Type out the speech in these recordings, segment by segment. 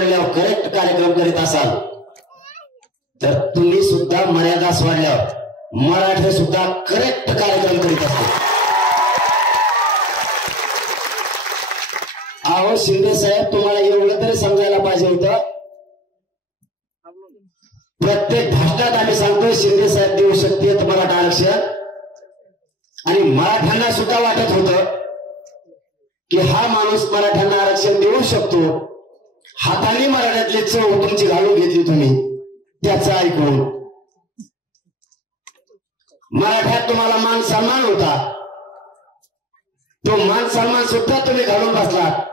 सोडल्यावर correct कार्यक्रम करीत असाल तर तुम्ही सुद्धा मर्यादा सोडल्यावर मराठे सुद्धा करेक्ट कार्यक्रम करीत असतात। अहो शिंदे साहेब, तुम्हाला एवढं तरी समजायला पाहिजे होतं, प्रत्येक भाषणात आम्ही सांगतो शिंदे साहेब देऊ शकते मराठा आरक्षण, आणि मराठ्यांना सुद्धा वाटत होतं की हा माणूस मराठ्यांना आरक्षण देऊ शकतो। हाताने मराठ्यातली चव तुमची घालून घेतली तुम्ही, त्याचं ऐकून मराठ्यात तुम्हाला मान सन्मान होता, तो मान सन्मान सुद्धा तुम्ही घालून बसलात।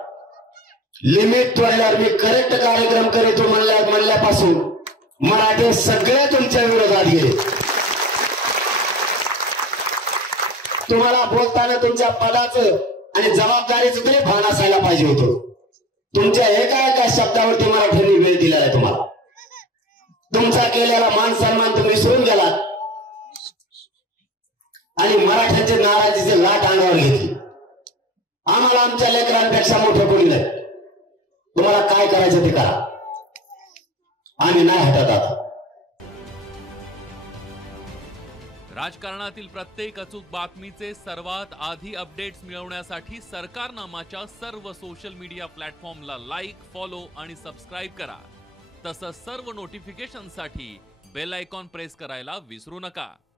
लिमिट तोडल्यावर मी करेक्ट कार्यक्रम करीतो म्हणल्यापासून मराठे सगळे तुमच्या विरोधात गेले। तुम्हाला बोलताना तुमच्या पदाचं आणि जबाबदारीचं तरी भान असायला पाहिजे होतं। तुमच्या एका शब्दावरती मराठ्यांनी वेळ दिलेला आहे तुम्हाला। तुमचा केलेला मान सन्मान तुम्ही विसरून गेलात आणि मराठ्यांचे नाराजीचे लाट अंगावर घेतली। आम्हाला आमच्या लेकरांपेक्षा मोठं कोणी नाही, तुम्हाला काय करायचं ते करा, आम्ही नाही हटत आता। राजकारणातील प्रत्येक अचूक बातमीचे सर्वात आधी अपडेट्स मिळवण्यासाठी सरकारनामाच्या सर्व सोशल मीडिया प्लॅटफॉर्मला लाईक, फॉलो आणि सबस्क्राईब करा। तसंच सर्व नोटिफिकेशनसाठी बेल आयकॉन प्रेस करायला विसरू नका।